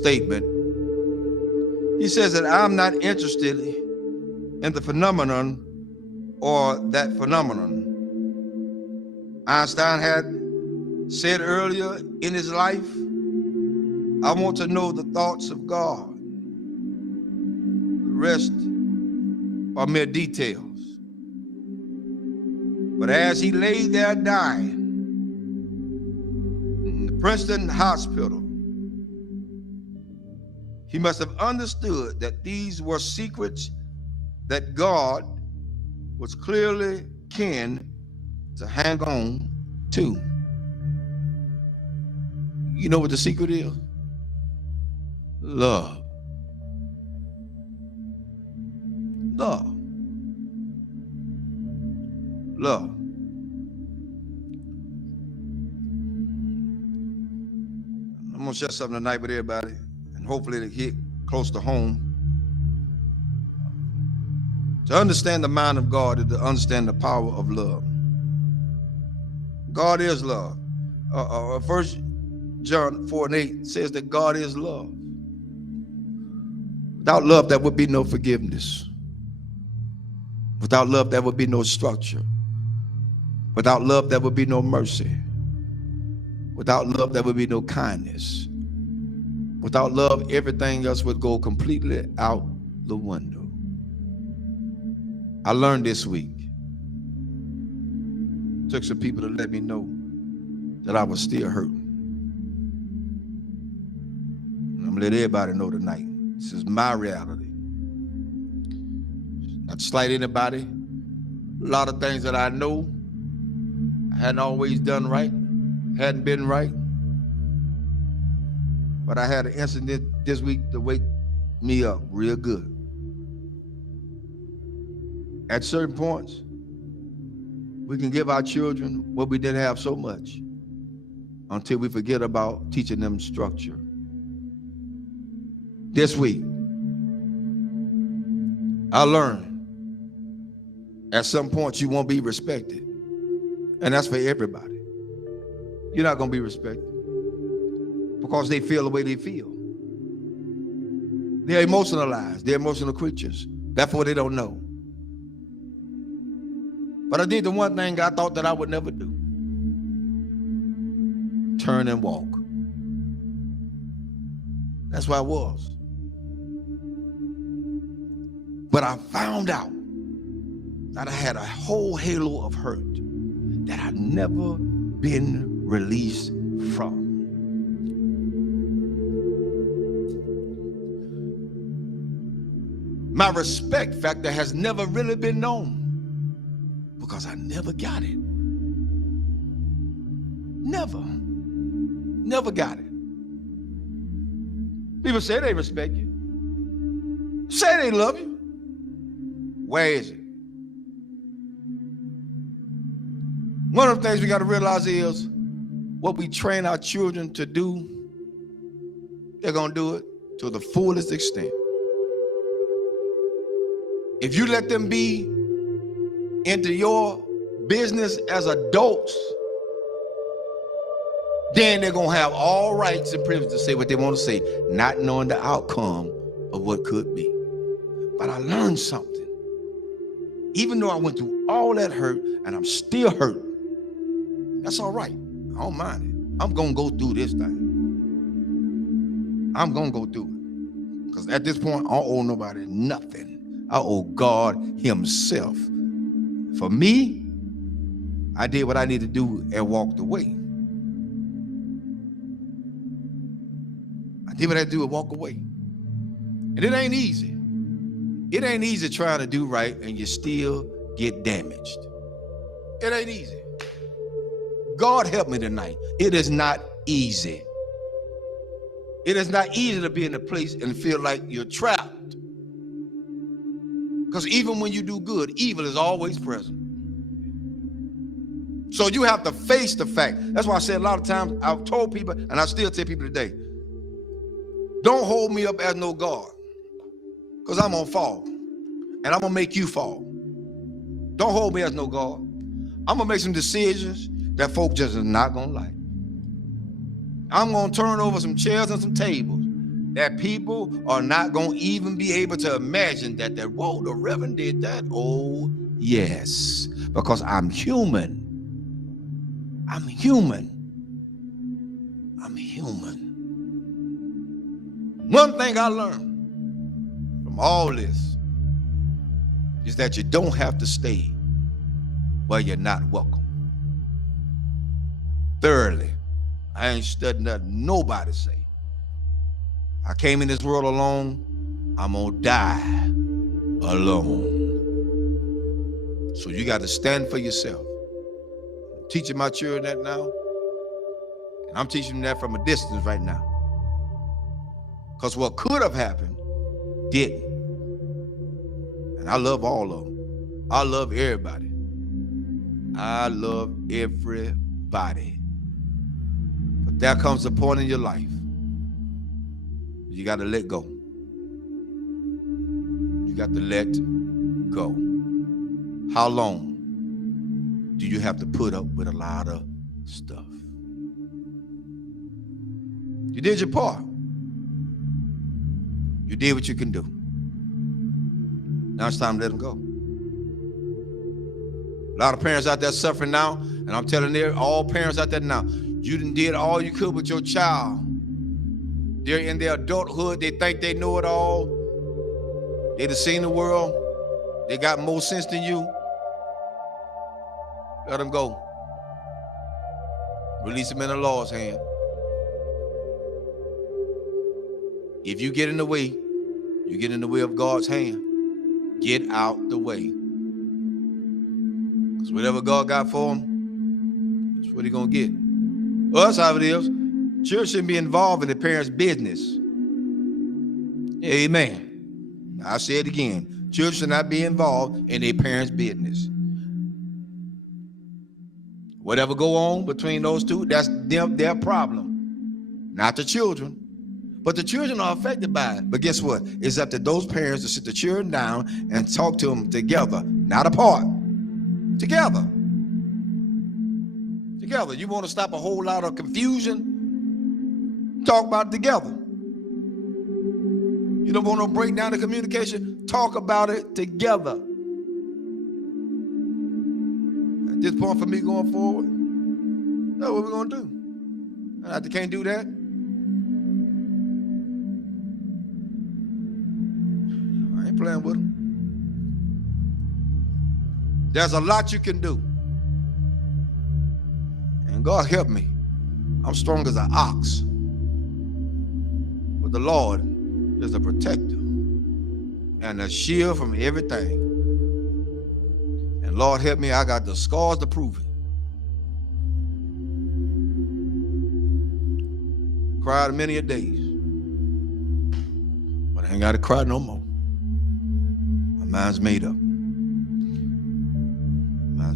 statement. He says that I'm not interested in the phenomenon or that phenomenon. Einstein had said earlier in his life, I want to know the thoughts of God. The rest are mere details. But as he lay there dying in the Princeton hospital, he must have understood that these were secrets that God was clearly keen to hang on to. You know what the secret is? Love. Love. Love. I'm going to share something tonight with everybody, and hopefully it'll hit close to home. To understand the mind of God is to understand the power of love. God is love. 1 John 4:8 says that God is love. Without love, there would be no forgiveness. Without love, there would be no structure. Without love, there would be no mercy. Without love, there would be no kindness. Without love, everything else would go completely out the window. I learned this week. Took some people to let me know that I was still hurting. And I'm gonna let everybody know tonight. This is my reality. Not to slight anybody. A lot of things that I know I hadn't always done right, hadn't been right. But I had an incident this week to wake me up real good. At certain points, we can give our children what we didn't have so much until we forget about teaching them structure. This week, I learned at some point you won't be respected. And that's for everybody. You're not going to be respected because they feel the way they feel. They're emotionalized. They're emotional creatures. Therefore, they don't know. But I did the one thing I thought that I would never do. Turn and walk. That's where I was. But I found out that I had a whole halo of hurt that I'd never been released from. My respect factor has never really been known because I never got it. Never got it. People say they respect you. Say they love you. Where is it? One of the things we got to realize is what we train our children to do, they're going to do it to the fullest extent. If you let them be into your business as adults, then they're going to have all rights and privileges to say what they want to say, not knowing the outcome of what could be. But I learned something. Even though I went through all that hurt and I'm still hurt, that's all right. I don't mind it. I'm going to go through this thing. I'm going to go through it. Because at this point, I don't owe nobody nothing. I owe God himself. For me, I did what I needed to do and walked away. I did what I had to do and walk away. And it ain't easy. It ain't easy trying to do right and you still get damaged. It ain't easy. God help me tonight. It is not easy. It is not easy to be in a place and feel like you're trapped. Because even when you do good, evil is always present. So you have to face the fact. That's why I said a lot of times, I've told people, and I still tell people today, don't hold me up as no God. Because I'm going to fall. And I'm going to make you fall. Don't hold me as no God. I'm going to make some decisions that folk just are not going to like. I'm going to turn over some chairs and some tables that people are not going to even be able to imagine that, whoa, the Reverend did that. Oh, yes, because I'm human. I'm human. I'm human. One thing I learned from all this is that you don't have to stay where you're not welcome. Thirdly, I ain't studying nothing nobody say. I came in this world alone. I'm gonna die alone. So you got to stand for yourself. I'm teaching my children that now, and I'm teaching them that from a distance right now. Because what could have happened didn't. And I love all of them. I love everybody. I love everybody. But there comes a point in your life you got to let go. You got to let go. How long do you have to put up with a lot of stuff? You did your part. You did what you can do. Now it's time to let them go. A lot of parents out there suffering now, and I'm telling all parents out there now, you done did all you could with your child. They're in their adulthood. They think they know it all. They done seen the world. They got more sense than you. Let them go. Release them in the Lord's hand. If you get in the way, you get in the way of God's hand. Get out the way. Because whatever God got for them, that's what he's going to get. Well, that's how it is. Children shouldn't be involved in the parents' business. Amen. I'll say it again. Children should not be involved in their parents' business. Whatever go on between those two, that's their problem. Not the children. But the children are affected by it. But guess what? It's up to those parents to sit the children down and talk to them together, not apart. Together. Together. You want to stop a whole lot of confusion? Talk about it together. You don't want to break down the communication? Talk about it together. At this point for me going forward, that's what we're going to do. And if they can't do that, I ain't playing with them. There's a lot you can do. And God help me. I'm strong as an ox. But the Lord is a protector and a shield from everything. And Lord help me, I got the scars to prove it. Cried many a days. But I ain't got to cry no more. My mind's made up.